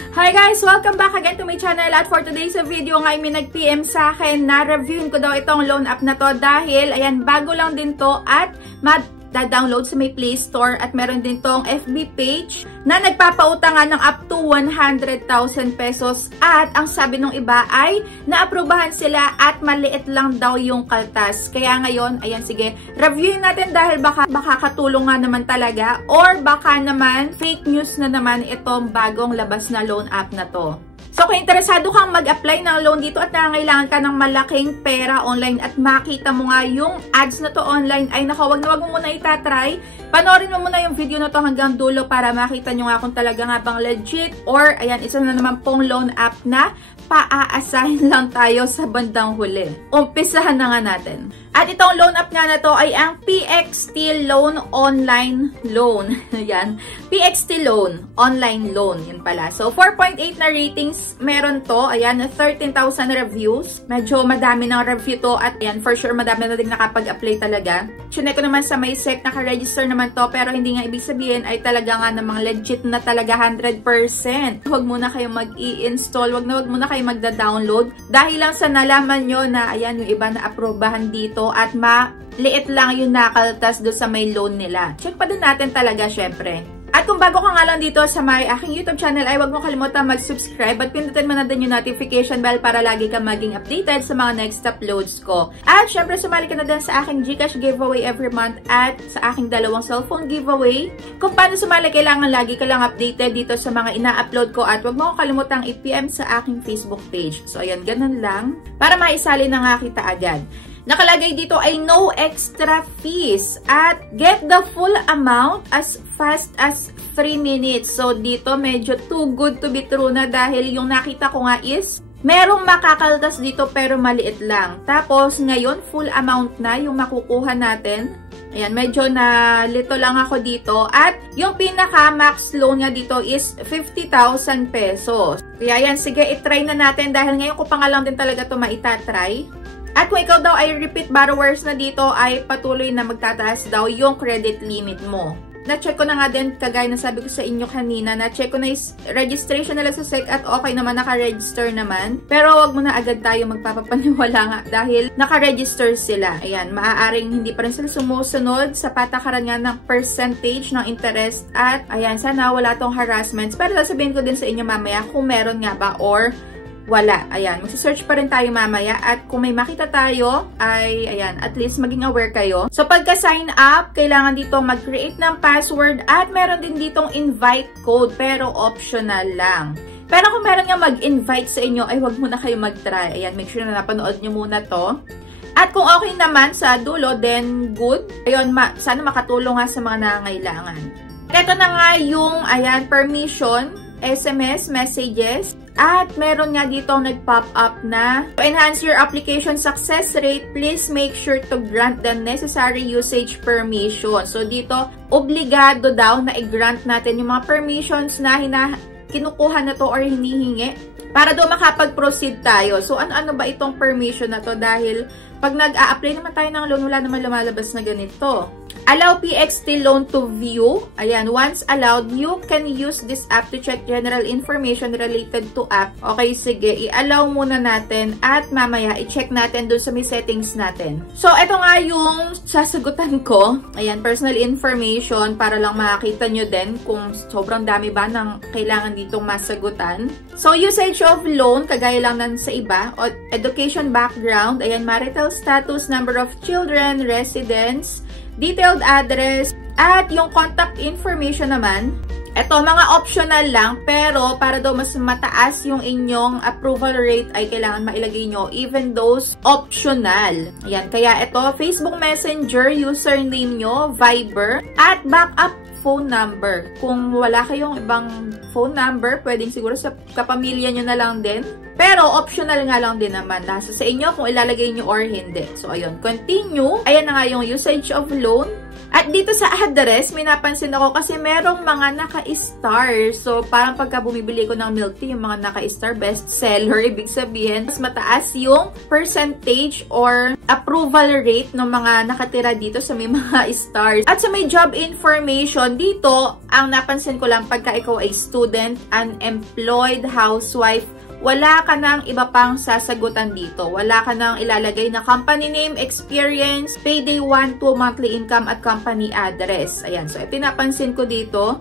Hi guys! Welcome back again to my channel at for today's video nga may nag-PM sa akin na reviewin ko daw itong loan app na to dahil ayan bago lang din to at download sa may Play Store at meron din tong FB page na nagpapautangan ng up to 100,000 pesos at ang sabi nung iba ay naaprubahan sila at maliit lang daw yung kaltas. Kaya ngayon, ayan sige, reviewin natin dahil baka katulong nga naman talaga or baka naman fake news na naman itong bagong labas na loan app na to. So kung interesado kang mag-apply ng loan dito at nangangailangan ka ng malaking pera online at makita mo nga yung ads na to online, ay wag mo muna itatry. Panoorin mo muna yung video na to hanggang dulo para makita nyo nga kung talaga nga bang legit or ayan, isa na naman pong loan app na paaasahin lang tayo sa bandang huli. Umpisahan na nga natin. At itong loan app nga na to ay ang PXT Loan Online Loan. Yan. PXT Loan Online Loan. Yun pala. So, 4.8 na ratings meron to. Ayan, 13,000 reviews. Medyo madami ng review to at ayan, for sure madami na din nakapag-apply talaga. Chinek ko naman sa may site, naka-register naman to pero hindi nga ibig sabihin ay talaga nga namang legit na talaga 100%. Huwag muna kayo mag-i-install. Huwag muna kayo magda-download. Dahil lang sa nalaman nyo na ayan, yung iba na aprobahan dito at maliit lang yung nakaltas doon sa may loan nila. Check pa din natin talaga syempre. At kung bago ka nga lang dito sa my aking YouTube channel ay huwag mo kalimutan mag-subscribe at pindutin mo na din yung notification bell para lagi ka maging updated sa mga next uploads ko. At syempre sumali ka na din sa aking GCash giveaway every month at sa aking dalawang cellphone giveaway. Kung paano sumali, kailangan lagi ka lang updated dito sa mga ina-upload ko at huwag mo kalimutang i-PM sa aking Facebook page. So ayan, ganun lang para maisali na nga kita agad. Nakalagay dito ay no extra fees at get the full amount as fast as 3 minutes. So dito medyo too good to be true na dahil yung nakita ko nga is merong makakaltas dito pero maliit lang. Tapos ngayon full amount na yung makukuha natin. Ayan, medyo na lito lang ako dito. At yung pinaka-max loan nga dito is 50,000 pesos. Kaya yan, sige, itry na natin dahil ngayon ko pa nga lang din talaga ito maitatry. At kung ikaw daw ay repeat borrowers na dito, ay patuloy na magtataas daw yung credit limit mo. Na-check ko na nga din, kagaya na sabi ko sa inyo kanina, na-check ko na yung registration nila sa SEC at okay naman, naka-register naman. Pero wag mo na agad tayo magpapapaniwala nga dahil naka-register sila. Ayan, maaaring hindi pa rin sila sumusunod sa patakaran nga ng percentage ng interest at ayan, sana wala tong harassments. Pero sasabihin ko din sa inyo mamaya kung meron nga ba or wala. Ayan, magsisearch pa rin tayo mamaya at kung may makita tayo, ay, ayan, at least maging aware kayo. So, pagka-sign up, kailangan dito mag-create ng password at meron din ditong invite code, pero optional lang. Pero kung meron nga mag-invite sa inyo, ay wag muna kayo mag-try. Ayan, make sure na napanood nyo muna to. At kung okay naman sa dulo, then good. Ayun, sana makatulong nga sa mga nangangailangan. Ito na nga yung, ayan, permission, SMS, messages. At meron nga dito nag-pop up na to enhance your application success rate, please make sure to grant the necessary usage permission. So dito, obligado daw na i-grant natin yung mga permissions na kinukuha na to or hinihingi para daw makapag-proceed tayo. So ano ba itong permission na to? Dahil pag nag-a-apply naman tayo ng loan, wala naman lumalabas na ganito. Allow PXT loan to view. Ayan, once allowed, you can use this app to check general information related to app. Okay, sige, i-allow muna natin at mamaya i-check natin dun sa may settings natin. So, ito nga yung sasagutan ko. Ayan, personal information para lang makakita nyo din kung sobrang dami ba ng kailangan ditong masagutan. So, usage of loan, kagaya lang nan sa iba. Education background, ayan, marital status, number of children, residence, detailed address, at yung contact information naman. Ito, mga optional lang, pero para daw mas mataas yung inyong approval rate ay kailangan mailagay nyo, even those optional. Ayan, kaya ito, Facebook Messenger, username nyo, Viber, at backup phone number. Kung wala kayong ibang phone number, pwedeng siguro sa kapamilya nyo na lang din. Pero optional nga lang din naman. Nasa sa inyo kung ilalagay nyo or hindi. So, ayun. Continue. Ayan na nga yung usage of loan. At dito sa address, may napansin ako kasi merong mga naka-star. So, parang pagka bumibili ko ng milk tea, yung mga naka-star best seller, ibig sabihin, mas mataas yung percentage or approval rate ng mga nakatira dito sa may mga stars. At sa may job information, dito, ang napansin ko lang pagka ikaw ay student, unemployed, housewife, wala ka nang iba pang sasagutan dito. Wala ka nang ilalagay na company name, experience, payday 1, 2, monthly income, at company address. Ayan. So, ito napansin ko dito.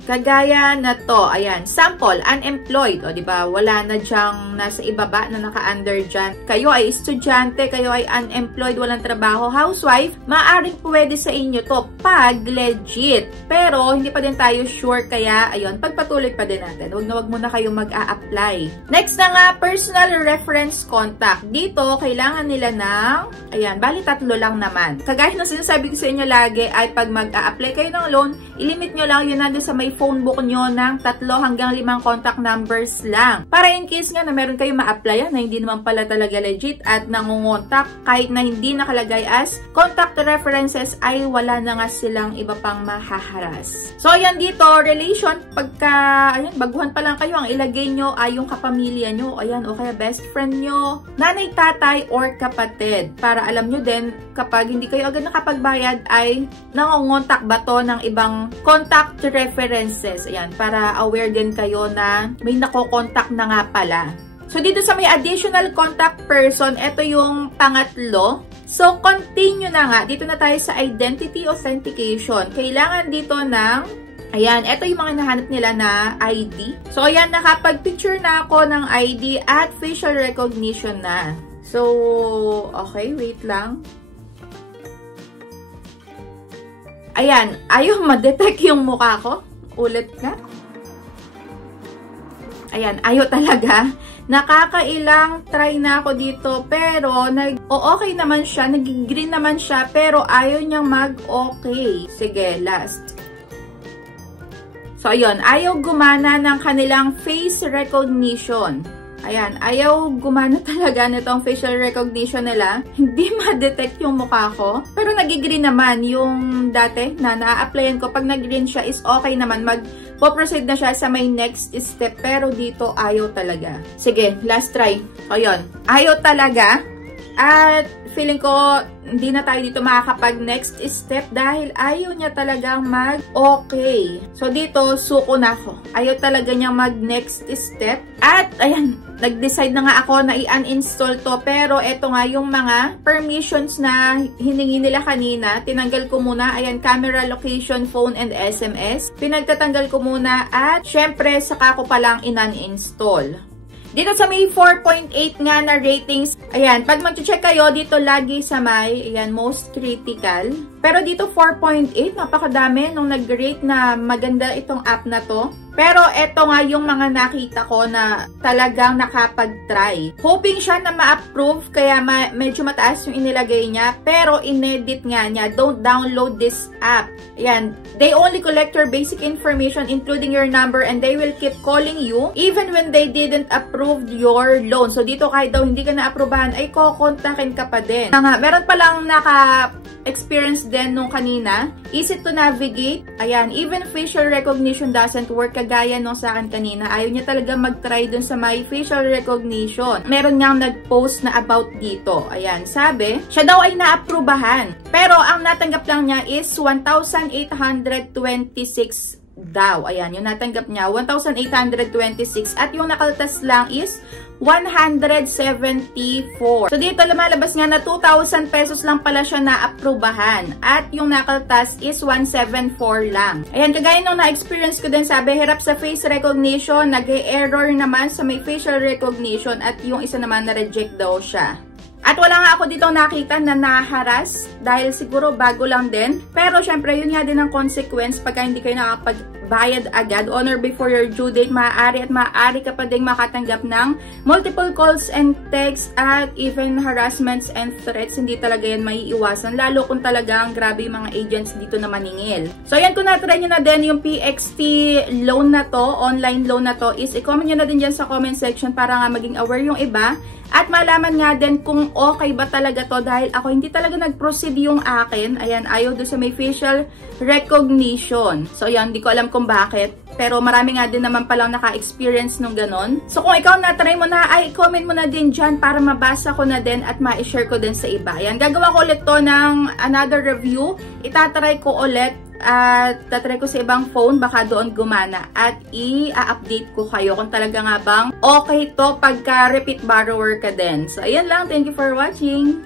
Kagaya na to, ayan, sample, unemployed, o diba, wala na dyang nasa ibaba na naka-under dyan. Kayo ay estudyante, kayo ay unemployed, walang trabaho, housewife, maaaring pwede sa inyo to pag legit. Pero, hindi pa din tayo sure, kaya, ayun, pagpatuloy pa din natin. Huwag muna kayo mag-a-apply. Next na nga, personal reference contact. Dito, kailangan nila ng, ayan, bali 3 lang naman. Kagaya na sinasabi ko sa inyo lagi, ay pag mag-a-apply kayo ng loan, ilimit nyo lang yun nandun sa may phone book nyo ng 3 hanggang 5 contact numbers lang. Para in case nga na meron kayo ma-applyan na hindi naman pala talaga legit at nangungontak kahit na hindi nakalagay as contact references ay wala na nga silang iba pang mahaharas. So, ayan dito, relation, pagka, ayan, baguhan pa lang kayo, ang ilagay nyo ay yung kapamilya nyo, ayan, o kaya best friend nyo, nanay, tatay, or kapatid. Para alam nyo din, kapag hindi kayo agad nakapagbayad ay nangungontak ba to ng ibang contact references. Ayan, para aware din kayo na may nako-contact na nga pala. So, dito sa may additional contact person, ito yung pangatlo. So, continue na nga. Dito na tayo sa identity authentication. Kailangan dito ng, ayan, ito yung mga nahanap nila na ID. So, ayan, nakapag-picture na ako ng ID at facial recognition na. So, okay, wait lang. Ayan, ayaw ma-detect yung mukha ko. Ulit nga. Ayan, ayaw talaga. Nakakailang try na ako dito, pero okay naman siya, nag-green naman siya, pero ayaw niyang mag-okay. Sige, last. So, ayun, ayaw gumana ng kanilang face recognition. Ayan, ayaw gumana talaga nitong facial recognition nila. Hindi ma-detect yung mukha ko. Pero nag-green naman yung dati na na-applyan ko. Pag nag-green siya is okay naman. Mag-proceed na siya sa may next step. Pero dito ayaw talaga. Sige, last try. O yun, ayaw talaga. At feeling ko hindi na tayo dito makakapag next step dahil ayaw niya talagang mag-okay. So, dito, suko na ako. Ayaw talaga niya mag-next step. At, ayan, nag-decide na nga ako na i-uninstall to. Pero, eto nga yung mga permissions na hiningi nila kanina. Tinanggal ko muna. Ayan, camera, location, phone, and SMS. Pinagtatanggal ko muna at, syempre, saka ko palang in-uninstall. Dito sa may 4.8 nga na ratings, ayan, pag mag-check kayo, dito lagi sa may, ayan, most critical. Pero dito 4.8, napakadami nung nag-rate na maganda itong app na to. Pero eto nga yung mga nakita ko na talagang nakapag-try. Hoping siya na ma-approve, kaya medyo mataas yung inilagay niya. Pero inedit nga niya, don't download this app. Ayan, they only collect your basic information including your number and they will keep calling you even when they didn't approve your loan. So dito kahit daw hindi ka na-approvehan, ay kukontakin ka pa din. Meron palang naka-experience din nung kanina. Easy to navigate. Ayan, even facial recognition doesn't work. Kagaya nung sa akin kanina, ayaw niya talaga mag-try dun sa my facial recognition. Meron niyang nag-post na about dito. Ayan, sabi, siya daw ay naaprubahan. Pero ang natanggap lang niya is 1,826 daw. Ayan, yung natanggap niya, 1,826. At yung nakaltas lang is 174. So, dito lumalabas nga na 2,000 pesos lang pala siya na-aprubahan. At yung nakaltas is 174 lang. Ayan, kagaya nung na-experience ko din, sabi, hirap sa face recognition, nag-error naman sa may facial recognition, at yung isa naman na-reject daw siya. At wala nga ako dito nakita na naharas dahil siguro bago lang din. Pero syempre, yun nga din ang consequence pagka hindi kayo nakapag magbayad agad on or before your due date, maaari ka pa ding makatanggap ng multiple calls and texts at even harassments and threats. Hindi talaga yan maiiwasan, lalo kung talagang grabe yung mga agents dito na maningil. So ayan, kung na-try nyo na din yung PXT loan na to, online loan na to, is i-comment nyo na din dyan sa comment section para nga maging aware yung iba. At malaman nga din kung okay ba talaga to, dahil ako hindi talaga nag-proceed yung akin. Ayan, ayaw doon sa may facial recognition. So ayan, hindi ko alam kung bakit. Pero marami nga din naman palang naka-experience nung ganon. So kung ikaw na-try mo na, ay comment mo na din dyan para mabasa ko na din at ma-share ko din sa iba. Ayan, gagawa ko ulit to ng another review. Itatry ko ulit at tatry ko sa ibang phone, baka doon gumana, at i-update ko kayo kung talaga nga bang okay to pagka repeat borrower ka din. So ayan lang, thank you for watching.